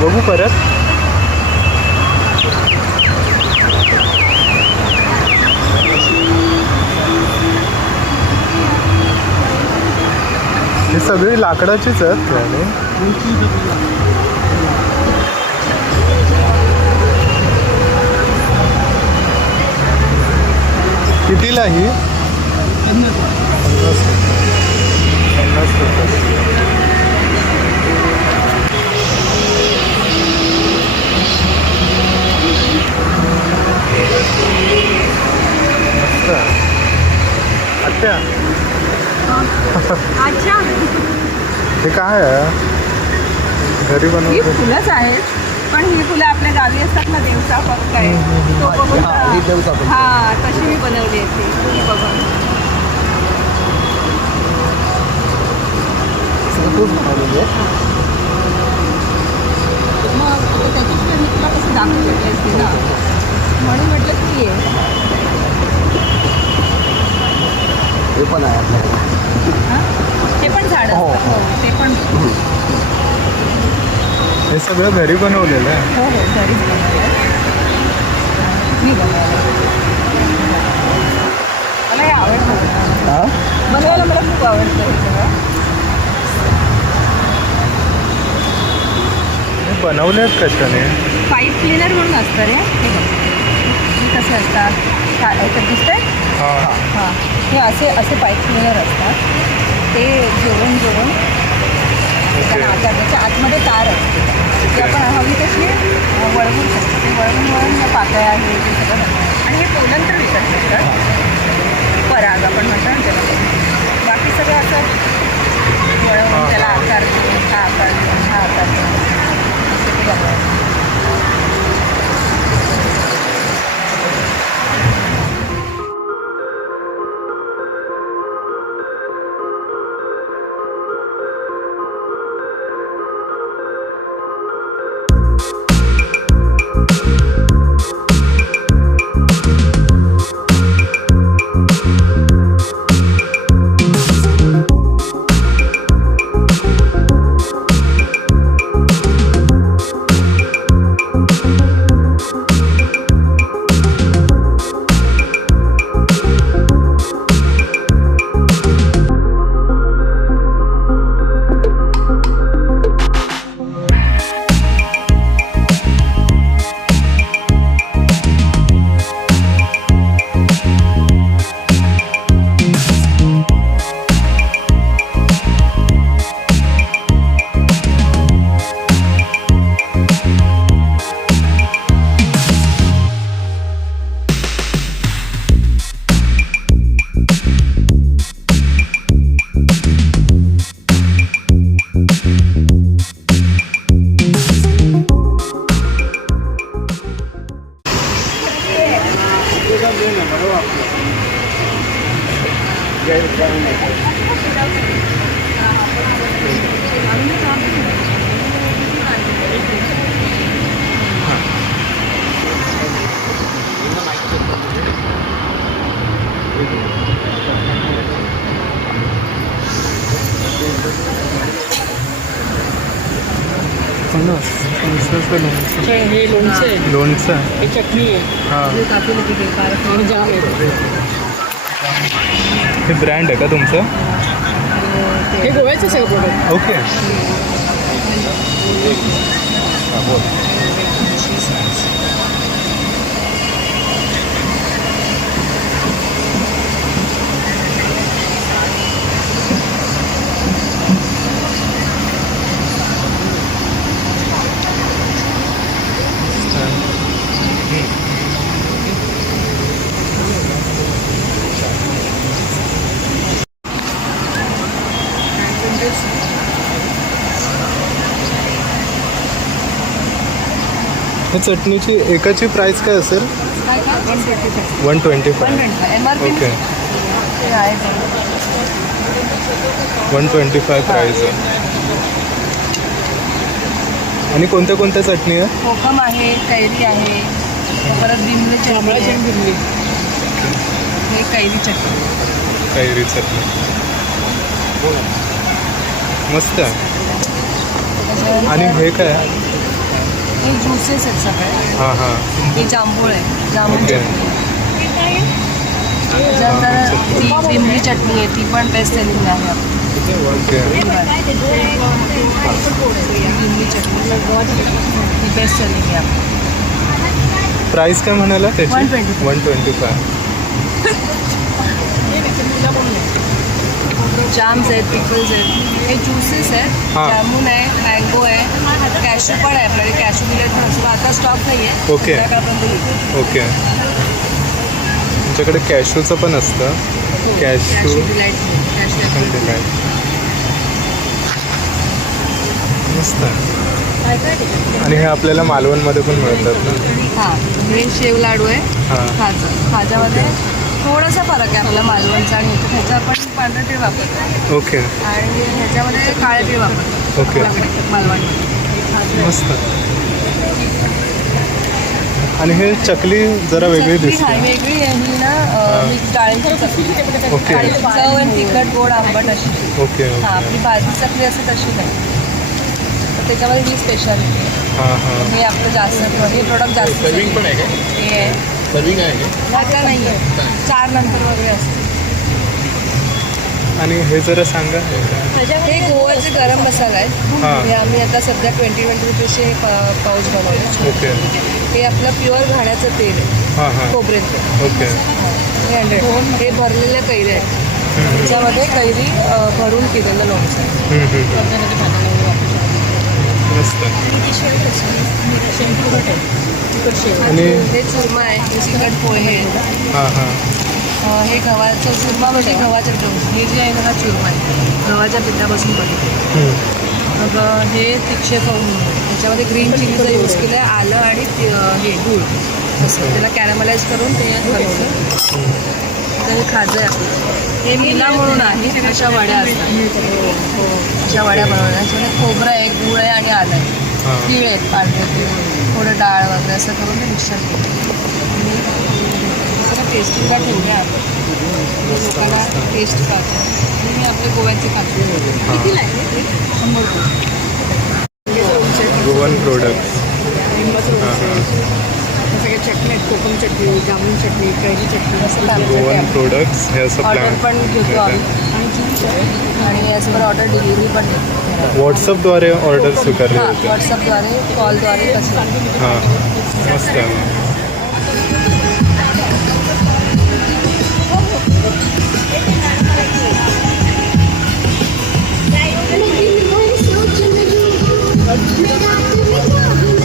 बघू परत. हे सगळी लाकडाचीच आहेत आणि कितीला ही? 50 रुपये. मस्त. आत्या अच्छा, हे काय आहे? घरी ही बनवलं? फुलंच आहेत, पण ही फुलं आपल्या गावी असतात ना, देवचाफा काय तो बघून हा तशी मी बनवली आहे ती बघून. मग त्याच्याशिवाय मी तुला कसं दाखवू शकले असते ना, म्हणून म्हटलं की आहे. हे पण आहे आपल्याकडे. ते पण झाड हो, हो. ते पण हे सगळं घरी बनवलेलं आहे. हो हो घरीच बनवलं मी बनवलं. मला हे आवडतं हां बनवायला, मला खूप आवडतं हे सगळं. हे बनवले आहेत कशाने? पाईप क्लिनर म्हणून असतं रे हे बघ. हे कसे असतात याच्यात दिसतंय? हां हां, हे असे पाईप क्लिनर असतात. ते जोडून त्याच्या आतमध्ये तार असते, ती आपण हवी तशी वळवू शकतो. ते वळवून पातळ आहे ते सगळं. आणि हे पोलंतर विकत असतात, पराग आपण म्हणतो ना त्याला. बाकी सगळं असं वळवून त्याला आकार देऊन हा आकार देऊन हा आकार देऊन असं ते बनवायचं. हे लोणचं आहे, लोणचं. हे चटणी आहे, हां, आणि जाम आहे. हे ब्रँड आहे का तुमचं? हे गोव्याचं सगळं प्रोडक्ट. ओके. हे चटणीची एकाची प्राइस काय असेल? 125. ओके, 125 प्राइस आहे. आणि कोणत्या कोणत्या चटणी आहे? कोकम आहे, कैरी आहे, परत बिमली चटणी आहे. हे कैरी चटणी. कैरी चटणी. मस्त आहे. आणि हे काय आहे? हे ज्युसेस आहेत सगळे. हां हां. हे जांभूळ आहे, जांभूळ ओके. त्याच्यानंतर ती लिंबी चटणी आहे, ती पण बेस्ट सेलिंग आहे आपली. ओके. लिंबी चटणी ती बेस्ट सेलिंग आहे आपली. प्राईस काय म्हणाला त्याची? 125. 125. जाम्स आहेत, पिकल्स आहेत, हे ज्युसेस आहेत. हां. जामून आहे, मँगो आहे, कॅशू पण आहे आपल्याकडे. कॅशू डिलाईट पण असतो, आता स्टॉक नाही आहे. ओके. संध्याकाळपर्यंत येईल. ओके. तुमच्याकडे कॅशूचं पण असतं. Cashew cashew delight, cashew delight. मस्त आहे. आणि हे आपल्याला मालवणमध्ये पण मिळतात ना. हां, हे शेव लाडू आहे. हां. खाजामध्ये थोडासा फरक आहे आपला मालवणचा आणि इथे. ह्याचा आपण पांढरे तीळ वापरतो ओके. आणि ह्याच्यामध्ये काळे तीळ वापरतो. ओके. आपल्याकडे मालवणी. मस्त. आणि हे चकली जरा वेगळी चटणी दिसते. आहे वेगळी आहे ही ना. मिक्स डाळींची चटणी. ओके. डाळीची चव आणि तिखट गोड आंबट अशी. ओके. हां, आपली भाजी चटणी असते तशी नाही. तर त्याच्यामध्ये ही स्पेशालिटी आहे. हां हां. हे आपलं जास्त हे प्रोडक्ट जास्त सर्विंग पण आहे का? हे आहे. सर्विंग आहे का? आता नाही आहे, 4 नंतर वगैरे असतं. आणि हे जरा सांगा. हे गोवाचे गरम मसाला आहे. हां. हे आम्ही आता सध्या 20-20 रुपयाचे पाऊच बनवले. ओके. हे आपलं प्युअर घाण्याचं तेल आहे, हां हां. खोबरेचं. ओके. हे 100. हे भरलेले कैरी आहेत. त्याच्यामध्ये कैरी भरून केलेलं लोणचं आहे. मस्त. आणि हे चुरमा आहे, हे तिखट पोहे आहे. हां हां. हे गव्हाचं चुरमा म्हणजे गव्हाच्या पिठापासून. हे जे आहे ना हा चुरमा आहे, गव्हाच्या पिठापासून बनवतो. मग हे तिक्षे पाहून त्याच्यामध्ये ग्रीन चिलीचा यूज केला आहे, आलं आणि हे गूळ असं त्याला कॅरमलाइज करून ते बनवलं. तर हे खाजं आहे आपलं. हे मिला म्हणून आहे, अशा वड्या असतात. अशा वड्या बनवल्या. त्याच्यामध्ये खोबरं आहे, गूळ आहे आणि आलं आहे. हां. तीळ आहेत, पांढरे तीळ, थोडं डाळ वगैरे असं करून ते मिक्सर केलं. आणि सगळं टेस्टिंगला ठेवले आपण लोकांना टेस्ट खातो. आणि हे आपले गोव्याचे खातो. कितीला आहे 100 रुपये. Goan product. हां हां. सगळे चटणी आहेत, कोकम चटणी, जामुन चटणी, कैरी चटणी असं गोवन प्रोडक्ट्स हे असं ऑर्डर प्लॅन पण घेतो आम्ही. आणि याचवर ऑर्डर डिलिव्हरी पण देतो. व्हॉट्सअपद्वारे ऑर्डर स्वीकारले हां, जाते. व्हॉट्सअपद्वारे कॉलद्वारे कसं. हां. मस्त आहे.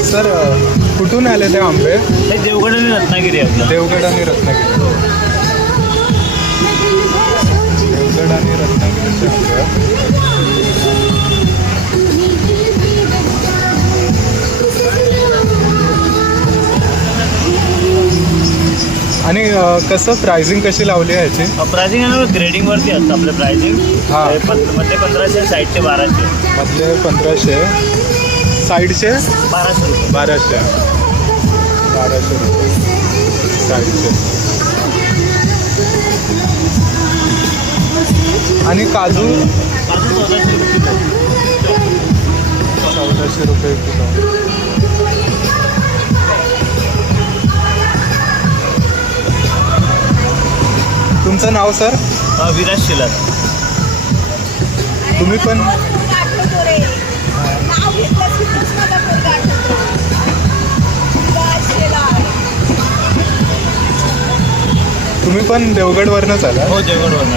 सर कुठून आले ते आंबे? हे देवगड आणि रत्नागिरी आहे आपलं. देवगड आणि रत्नागिरी. देवगड आणि रत्नागिरीचे आंबे आहेत. आणि कसं प्राइसिंग कशी लावली आहे याची? प्रायझिंग आहे ना ग्रेडिंगवरती असतं आपलं प्रायझिंग. हां. मधले 1500, साईडचे 1200. मधले 1500, साईडचे 1200 रुपये. 1200. 1200 रुपये साईडचे. आणि काजू 1400 रुपये किलो. तुमचं नाव सर? विराज शिलार. तुम्ही पण तुम्ही पण देवगडवरनंच आला? हो, देवगडवरून.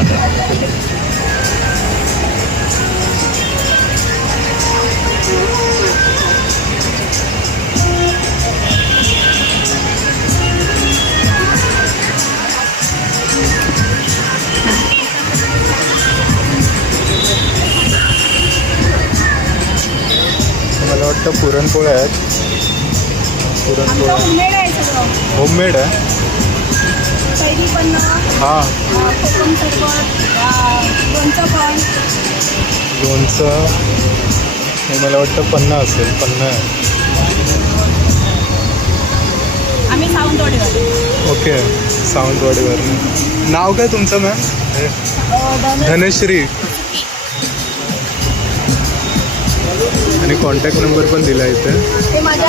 मला वाटतं पुरणपोळ्या आहेत. पुरणपोळ्या होममेड आहे सगळं. होममेड आहे. कैरी पण, हां. कोकम सरबत, लोणचं पण. लोणचं हे मला वाटतं 50 असेल. 50 आहे. आम्ही सावंतवाडीवर. ओके. सावंतवाडीवरनं. नाव काय तुमचं मॅम? धनश्री. आणि कॉन्टॅक्ट नंबर पण दिला इथे. ते माझ्या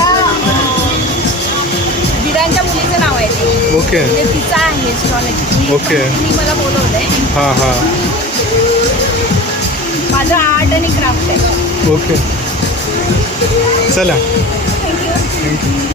दिरांच्या मुलीचं नाव आहे ते. ओके. म्हणजे तिचं आहे स्टॉल. ओके. मी मला बोलवलंय. हां हां. माझं आर्ट आणि क्राफ्ट आहे. ओके. चला. थँक्यू. थँक्यू.